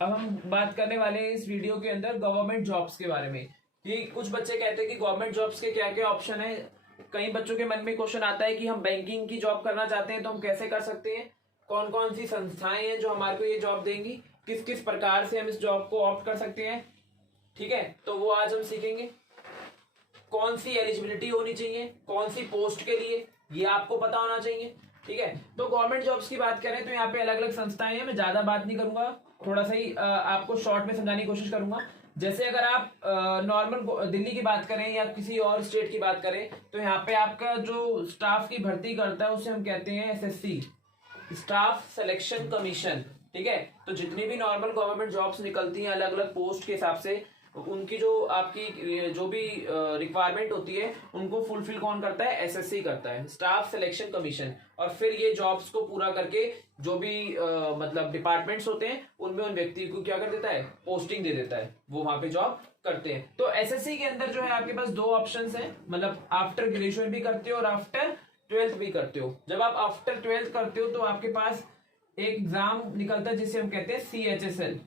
अब हम बात करने वाले हैं इस वीडियो के अंदर गवर्नमेंट जॉब्स के बारे में कि कुछ बच्चे कहते हैं कि गवर्नमेंट जॉब्स के क्या क्या ऑप्शन है। कई बच्चों के मन में क्वेश्चन आता है कि हम बैंकिंग की जॉब करना चाहते हैं तो हम कैसे कर सकते हैं, कौन कौन सी संस्थाएं हैं जो हमारे को ये जॉब देंगी, किस किस प्रकार से हम इस जॉब को ऑप्ट कर सकते हैं। ठीक है, तो वो आज हम सीखेंगे। कौन सी एलिजिबिलिटी होनी चाहिए, कौन सी पोस्ट के लिए, ये आपको पता होना चाहिए। ठीक है, तो गवर्नमेंट जॉब्स की बात करें तो यहाँ पे अलग अलग संस्थाएं हैं। मैं ज्यादा बात नहीं करूंगा, थोड़ा सा ही आपको शॉर्ट में समझाने की कोशिश करूंगा। जैसे अगर आप नॉर्मल दिल्ली की बात करें या किसी और स्टेट की बात करें तो यहाँ पे आपका जो स्टाफ की भर्ती करता है उसे हम कहते हैं एसएससी, स्टाफ सिलेक्शन कमीशन। ठीक है, तो जितनी भी नॉर्मल गवर्नमेंट जॉब्स निकलती हैं अलग अलग पोस्ट के हिसाब से, उनकी जो आपकी जो भी रिक्वायरमेंट होती है उनको फुलफिल कौन करता है, एसएससी करता है, स्टाफ सिलेक्शन कमीशन। और फिर ये जॉब्स को पूरा करके जो भी मतलब डिपार्टमेंट्स होते हैं उनमें उन व्यक्ति को क्या कर देता है, पोस्टिंग दे देता है, वो वहां पे जॉब करते हैं। तो एसएससी के अंदर जो है आपके पास दो ऑप्शंस हैं, मतलब आफ्टर ग्रेजुएशन भी करते हो और आफ्टर 12th भी करते हो। जब आप आफ्टर 12th करते हो तो आपके पास एक एग्जाम निकलता है जिसे हम कहते हैं CHSL,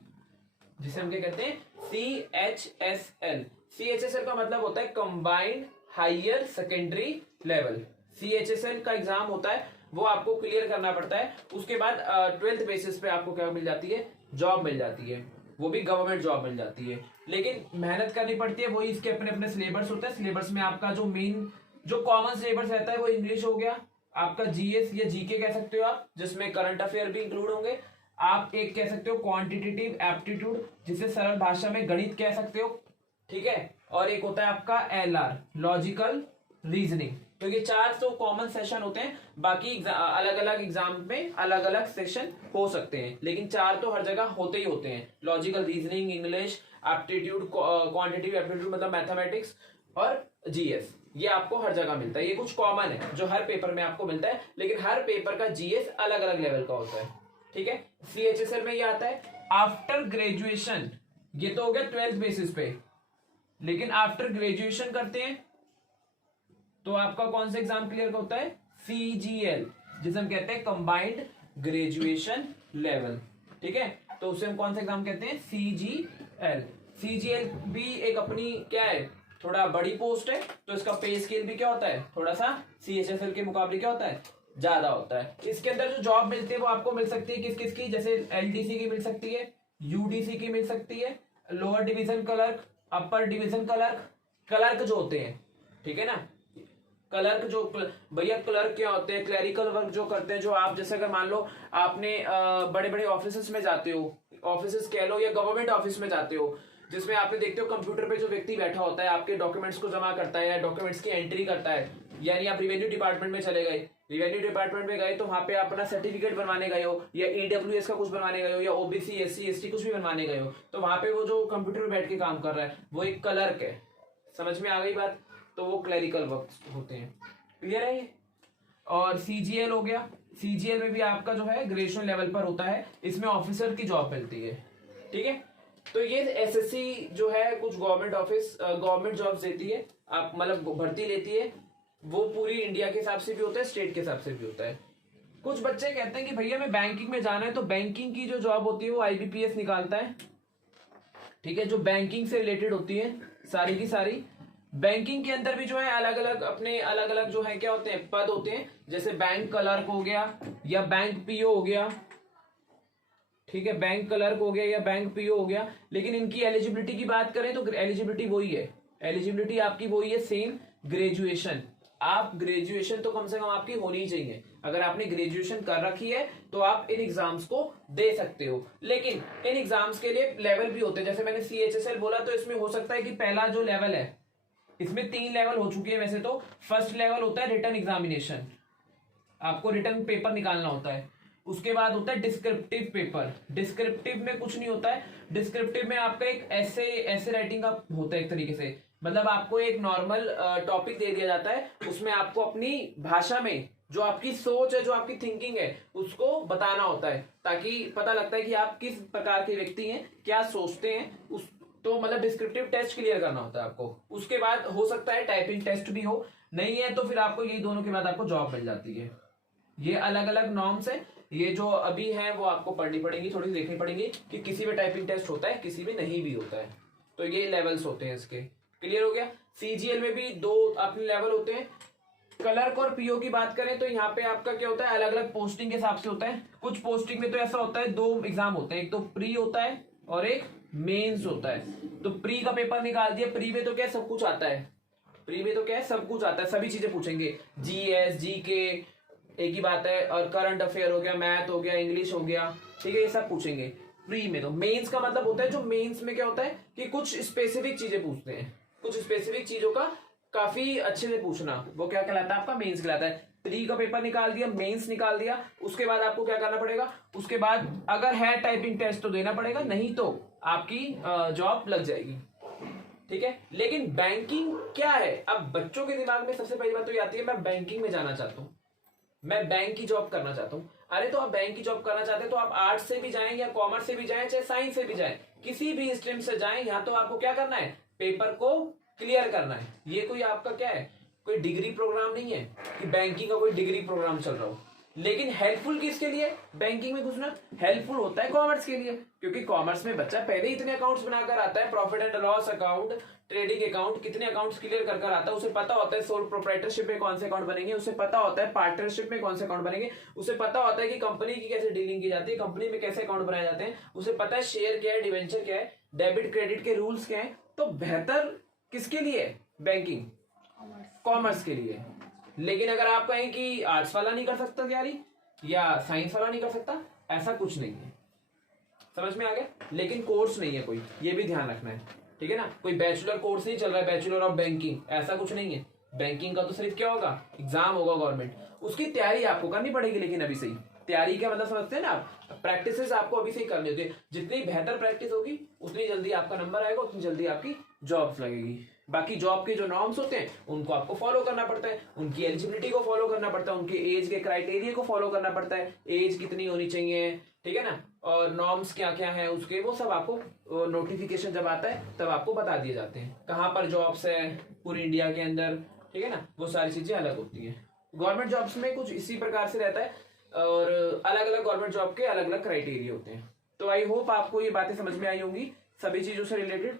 जिसे हम क्या कहते हैं, CHSL। CHSL का मतलब होता है combined higher secondary level. CHSL का एग्जाम होता है, वो आपको क्लियर करना पड़ता है। उसके बाद 12th बेसिस पे आपको क्या मिल जाती है, जॉब मिल जाती है, वो भी गवर्नमेंट जॉब मिल जाती है। लेकिन मेहनत करनी पड़ती है, वही इसके अपने अपने सिलेबस होता है। सिलेबस में आपका जो मेन जो कॉमन सिलेबस रहता है वो इंग्लिश हो गया, आपका GS या GK कह सकते हो आप, जिसमें करंट अफेयर भी इंक्लूड होंगे। आप एक कह सकते हो क्वांटिटेटिव एप्टीट्यूड, जिसे सरल भाषा में गणित कह सकते हो। ठीक है, और एक होता है आपका LR, लॉजिकल रीजनिंग। तो ये 4 तो कॉमन सेशन होते हैं, बाकी अलग अलग एग्जाम में अलग अलग सेशन हो सकते हैं, लेकिन 4 तो हर जगह होते ही होते हैं। Logical reasoning, English, aptitude, quantitative aptitude मतलब मैथमेटिक्स, और GS, ये आपको हर जगह मिलता है। ये कुछ कॉमन है जो हर पेपर में आपको मिलता है, लेकिन हर पेपर का GS अलग अलग लेवल का होता है। ठीक है, CHSL में ये आता है आफ्टर ग्रेजुएशन। ये तो हो गया 12th बेसिस पे, लेकिन आफ्टर ग्रेजुएशन करते हैं तो आपका कौन सा एग्जाम क्लियर होता है, CGL, जिसे हम कहते हैं कंबाइंड ग्रेजुएशन लेवल। ठीक है, तो उसे हम कौन सा एग्जाम कहते हैं, CGL। CGL भी एक अपनी क्या है, थोड़ा बड़ी पोस्ट है, तो इसका पे स्केल भी क्या होता है, थोड़ा सा CHSL के मुकाबले क्या होता है, ज्यादा होता है। इसके अंदर जो जॉब मिलती है वो आपको मिल सकती है किस किस की, जैसे LDC की मिल सकती है, UDC की मिल सकती है, lower division clerk, upper division clerk, clerk जो होते हैं। ठीक है ना, क्लर्क जो भैया क्लर्क क्या होते हैं, क्लरिकल वर्क जो करते हैं, जो आप जैसे अगर मान लो आपने बड़े बड़े ऑफिस में जाते हो, ऑफिस कह लो या गवर्नमेंट ऑफिस में जाते हो, जिसमें आपने देखते हो कंप्यूटर पे जो व्यक्ति बैठा होता है आपके डॉक्यूमेंट्स को जमा करता है या डॉक्यूमेंट्स की एंट्री करता है। यानी आप रिवेन्यू डिपार्टमेंट में चले गए, रिवेन्यू डिपार्टमेंट में गए तो वहां पे अपना सर्टिफिकेट बनवाने गए हो, या EWS का कुछ बनवाने गए हो, या OBC SC ST कुछ भी बनवाने गए हो, तो वहां पे वो जो कंप्यूटर में बैठ के काम कर रहा है वो एक क्लर्क है। समझ में आ गई बात, तो वो क्लरिकल वर्क होते हैं। क्लियर है ये। और CGL हो गया, CGL में भी आपका जो है ग्रेजुएशन लेवल पर होता है, इसमें ऑफिसर की जॉब मिलती है। ठीक है, तो ये SSC जो है कुछ गवर्नमेंट जॉब्स देती है, आप मतलब भर्ती लेती है, वो पूरी इंडिया के हिसाब से भी होता है, स्टेट के हिसाब से भी होता है। कुछ बच्चे कहते हैं कि भैया मैं बैंकिंग में जाना है, तो बैंकिंग की जो जॉब होती है वो IBPS निकालता है। ठीक है, जो बैंकिंग से रिलेटेड होती है सारी की सारी। बैंकिंग के अंदर भी जो है अलग अलग अपने अलग अलग जो है क्या होते हैं, पद होते हैं, जैसे बैंक क्लर्क हो गया या बैंक PO हो गया। ठीक है, बैंक क्लर्क हो गया या बैंक PO हो गया। लेकिन इनकी एलिजिबिलिटी की बात करें तो एलिजिबिलिटी वही है, एलिजिबिलिटी आपकी वही है, सेम ग्रेजुएशन। आप ग्रेजुएशन तो कम से कम आपकी होनी ही चाहिए। अगर आपने ग्रेजुएशन कर रखी है तो आप इन एग्जाम्स को दे सकते हो। लेकिन इन एग्जाम्स के लिए लेवल भी होते हैं, जैसे मैंने CHSL बोला, तो इसमें हो सकता है कि पहला जो लेवल है, इसमें 3 लेवल हो चुके हैं वैसे तो। फर्स्ट लेवल होता है रिटन एग्जामिनेशन, आपको रिटन पेपर निकालना होता है। उसके बाद होता है डिस्क्रिप्टिव पेपर। डिस्क्रिप्टिव में कुछ नहीं होता है, डिस्क्रिप्टिव में आपका एक ऐसे राइटिंग का होता है एक तरीके से, मतलब आपको एक नॉर्मल टॉपिक दे दिया जाता है, उसमें आपको अपनी भाषा में जो आपकी सोच है, जो आपकी थिंकिंग है, उसको बताना होता है, ताकि पता लगता है कि आप किस प्रकार के व्यक्ति हैं, क्या सोचते हैं। उस तो मतलब डिस्क्रिप्टिव टेस्ट क्लियर करना होता है आपको। उसके बाद हो सकता है टाइपिंग टेस्ट भी हो, नहीं है तो फिर आपको यही दोनों के बाद आपको जॉब मिल जाती है। ये अलग अलग नॉर्म्स है, ये जो अभी है वो आपको पढ़नी पड़ेगी, थोड़ी सी देखनी पड़ेगी कि किसी में टाइपिंग टेस्ट होता है, किसी में नहीं भी होता है। तो ये लेवल्स होते हैं इसके। क्लियर हो गया। सीजीएल में भी 2 अपने लेवल होते हैं। क्लर्क और पीओ की बात करें तो यहाँ पे आपका क्या होता है, अलग अलग पोस्टिंग के हिसाब से होता है। कुछ पोस्टिंग में तो ऐसा होता है 2 एग्जाम होते हैं, एक तो प्री होता है और एक मेंस होता है। तो प्री का पेपर निकाल दिया, प्री में तो क्या सब कुछ आता है, प्री में तो क्या है सब कुछ आता है, सभी चीजें पूछेंगे, जीएस जीके एक ही बात है, और करंट अफेयर हो गया, मैथ हो गया, इंग्लिश हो गया, ठीक है, ये सब पूछेंगे प्री में। तो मेंस का मतलब होता है, जो मेंस में क्या होता है कि कुछ स्पेसिफिक चीजें पूछते हैं, कुछ स्पेसिफिक चीजों का काफी अच्छे से पूछना, वो क्या कहलाता है आपका मेंस कहलाता है। प्री का पेपर निकाल दिया, मेंस निकाल दिया, उसके बाद आपको क्या करना पड़ेगा, उसके बाद अगर है टाइपिंग टेस्ट तो देना पड़ेगा, नहीं तो आपकी जॉब लग जाएगी, ठीक है। लेकिन बैंकिंग क्या है, अब बच्चों के दिमाग में सबसे पहली बात तो ये आती है मैं बैंकिंग में जाना चाहता हूं, मैं बैंक की जॉब करना चाहता हूं। अरे तो आप बैंक की जॉब करना चाहते हैं तो आप आर्ट्स से भी जाएं या कॉमर्स से भी जाएं, चाहे साइंस से भी जाएं, किसी भी स्ट्रीम से जाएं, यहाँ तो आपको क्या करना है, पेपर को क्लियर करना है। ये कोई आपका क्या है, कोई डिग्री प्रोग्राम नहीं है कि बैंकिंग का कोई डिग्री प्रोग्राम चल रहा हो। लेकिन हेल्पफुल किसके लिए बैंकिंग में घुसना, हेल्पफुल होता है कॉमर्स के लिए, क्योंकि कॉमर्स में बच्चा पहले ही इतने अकाउंट्स बनाकर आता है, profit and loss account, trading account, कितने अकाउंट्स क्लियर कर कर आता है, उसे पता होता है सोल प्रोप्राइटरशिप में कौन से अकाउंट बनेंगे, उसे पता होता है पार्टनरशिप में कौन से अकाउंट बनेंगे, उसे पता होता है कि कंपनी की कैसे डीलिंग की जाती है, कंपनी में कैसे अकाउंट बनाए जाते हैं, उसे पता है शेयर क्या है, डिवेंचर क्या है, डेबिट क्रेडिट के रूल्स क्या है। तो बेहतर किसके लिए बैंकिंग, कॉमर्स के लिए। लेकिन अगर आप कहें कि आर्ट्स वाला नहीं कर सकता तैयारी या साइंस वाला नहीं कर सकता, ऐसा कुछ नहीं है, समझ में आ गया। लेकिन कोर्स नहीं है कोई, ये भी ध्यान रखना है, ठीक है ना। कोई बैचलर कोर्स नहीं चल रहा है, बैचलर ऑफ बैंकिंग, ऐसा कुछ नहीं है। बैंकिंग का तो सिर्फ क्या होगा, एग्जाम होगा गवर्नमेंट, उसकी तैयारी आपको करनी पड़ेगी। लेकिन अभी से ही तैयारी क्या मतलब समझते हैं ना आप, प्रैक्टिस आपको अभी से ही करनी होती है। जितनी बेहतर प्रैक्टिस होगी उतनी जल्दी आपका नंबर आएगा, उतनी जल्दी आपकी जॉब्स लगेगी। बाकी जॉब के जो नॉर्म्स होते हैं उनको आपको फॉलो करना पड़ता है, उनकी एलिजिबिलिटी को फॉलो करना पड़ता है, उनके एज के क्राइटेरिया को फॉलो करना पड़ता है, एज कितनी होनी चाहिए, ठीक है ना, और नॉर्म्स क्या क्या है उसके, वो सब आपको नोटिफिकेशन जब आता है तब आपको बता दिए जाते हैं, कहाँ पर जॉब्स है पूरी इंडिया के अंदर, ठीक है ना, वो सारी चीजें अलग होती हैं। गवर्नमेंट जॉब्स में कुछ इसी प्रकार से रहता है, और अलग अलग गवर्नमेंट जॉब के अलग अलग क्राइटेरिया होते हैं। तो आई होप आपको ये बातें समझ में आई होंगी सभी चीजों से रिलेटेड।